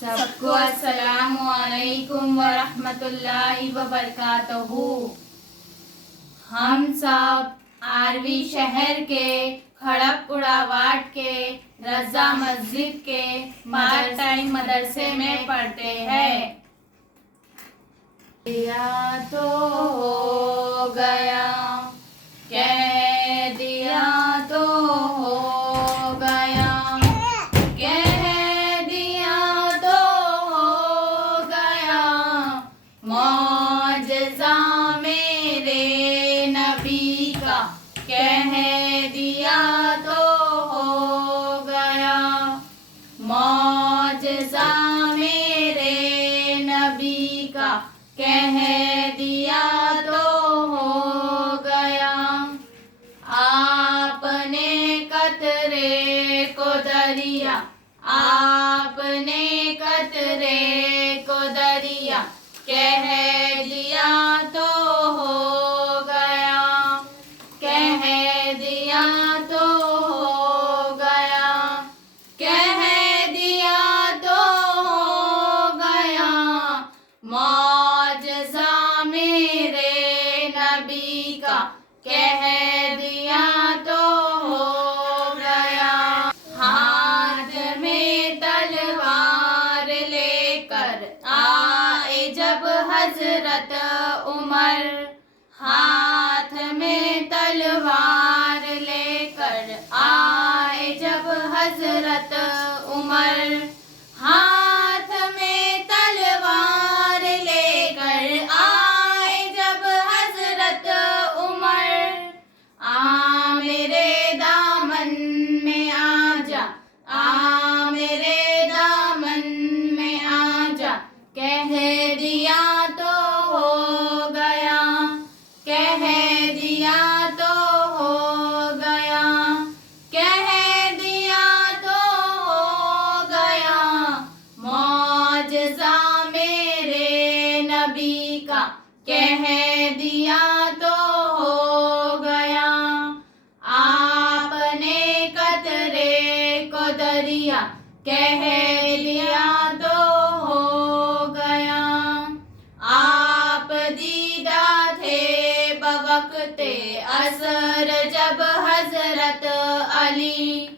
सबको अस्सलामु अलैकुम व रहमतुल्लाहि व बरकातहू। हम सब आरवी शहर के खड़गपुरा वार्ड के रजा मस्जिद के पार्ट टाइम मदरसे में पढ़ते हैं। दिया तो हो गया, कह दिया तो हो गया, कह दिया तो हो गया, मौजज़ा मेरे नबी का, कह दिया तो हो गया, मौजज़ा मेरे नबी का, कह दिया तो हो गया। आपने कतरे को दरिया, आपने कतरे को दरिया, कह दिया तो हो गया, कह दिया तो हो गया, कह दिया तो हो गया, मौजज़ा मेरे नबी का, कह दिया तो हो गया। हाथ में तलवार लेकर आए जब हजरत उमर, हाथ में तलवार लेकर आए जब हजरत उमर, हाथ में तलवार लेकर आए जब हजरत उमर, आ मेरे दामन में आ जा, आ मेरे दामन में आ जा, कह दिया तो हो गया, कह दिया तो हो गया, कह दिया तो हो गया, मौजज़ा मेरे नबी का, कह दिया तो हो गया। आपने कतरे को दरिया, कह दिया तो हो गया। आप दीदा थे बवक्ते असर जब हजरत अली,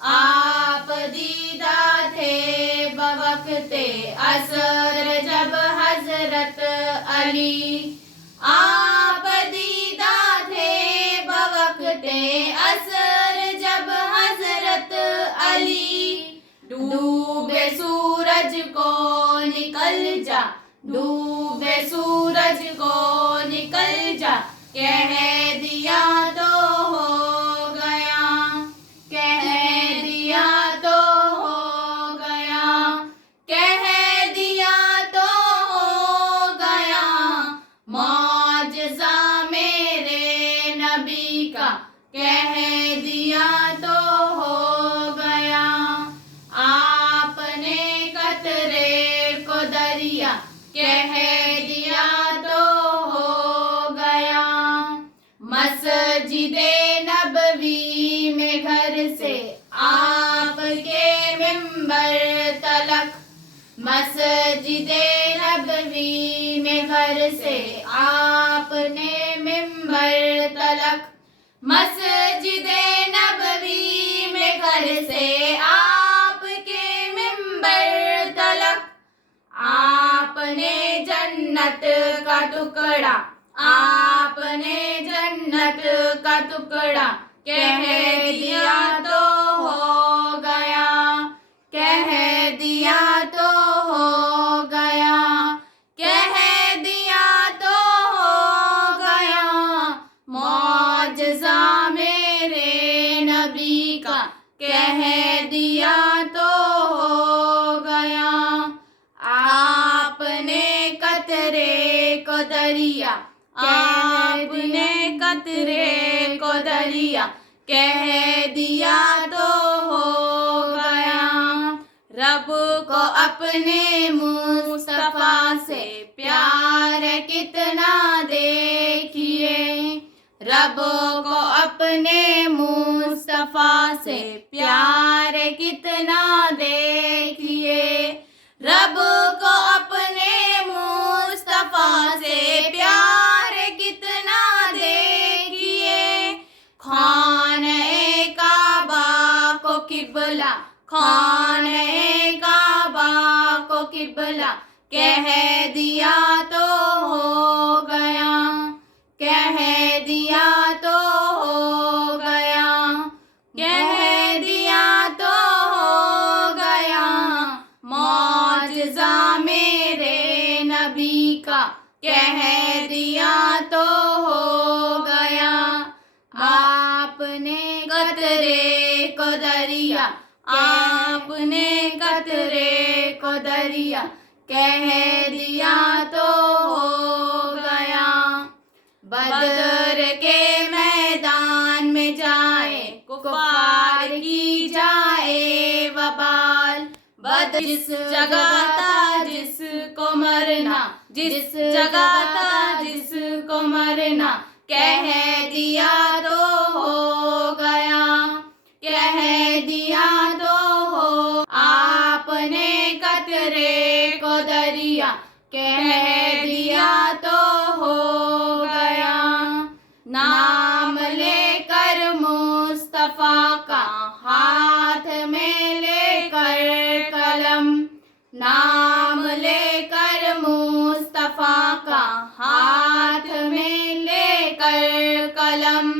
आप दीदा थे बवक्ते असर जब हजरत अली, आप दीदा थे बवक्ते असर जब हजरत अली, डूबे सूरज को निकल जा, डूबे सूरज को निकल जा, कह दिया तो हो गया, कह दिया तो हो गया, कह दिया तो हो गया, मौजज़ा मेरे नबी का, कह दिया तो हो गया। आपने कतरे को दरिया, कह दिया तो हो गया। मस्जिदे नबवी में घर से आपके मिंबर तलक, मस्जिदे नबवी में घर से आपने मिंबर तलक, मस्जिदे नबवी में घर से आपके मिंबर तलक, आपने जन्नत का टुकड़ा, आपने जन्नत का टुकड़ा, कह दिया तो हो गया, कह दिया तो हो गया, कह दिया तो हो गया, मौजज़ा मेरे नबी का, कह दिया तो हो गया। आपने कतरे को दरिया, आपने कतरे को दरिया, कह दिया तो हो गया। रब को अपने मुस्तफा से प्यार कितना देखिए, रब को अपने मुस्तफा से प्यार कितना देखिए, रब को अपने मुस्तफा से प्यार कितना देखिए। खाने काबा को किबला, खाने काबा को किबला कह दिया तो हो गया, कह दिया तो हो गया, कह दिया तो हो गया। मौजज़ा मेरे नबी का कह दिया तो हो गया। आपने कतरे को दरिया, आपने कतरे को दरिया कह दिया तो हो गया। बदर के मैदान में जाए कुफार की जाए वबाल। बदर जिस जगह था जिसको मरना, जिस जगह था जिसको मरना कह दिया तो हो गया, कह दिया तो हो। आपने कतरे को दरिया कह दिया तो हो गया। नाम लेकर मुस्तफा का हाथ में लेकर कलम, नाम लेकर मुस्तफा का हाथ में लेकर कलम,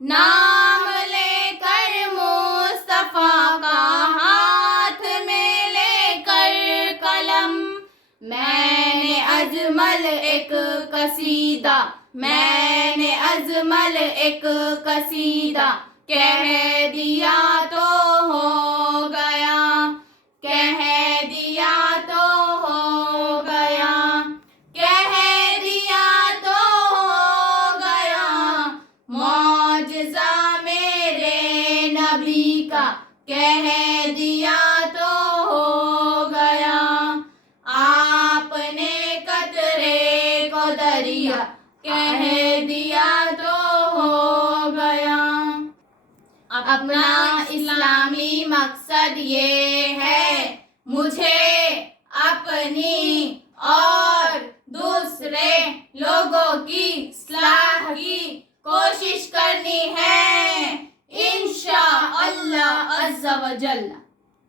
नाम लेकर मुस्तफा का हाथ में लेकर कलम। मैंने अजमल एक कसीदा, मैंने अजमल एक कसीदा कह दिया तो हो गया, कह दिया तो हो गया, कह दिया तो हो गया। मौजज़ा मेरे नबी का कह दिया तो हो गया। आपने कतरे को दरिया कह दिया तो हो गया। अपना इस्लामी मकसद ये है, मुझे अपनी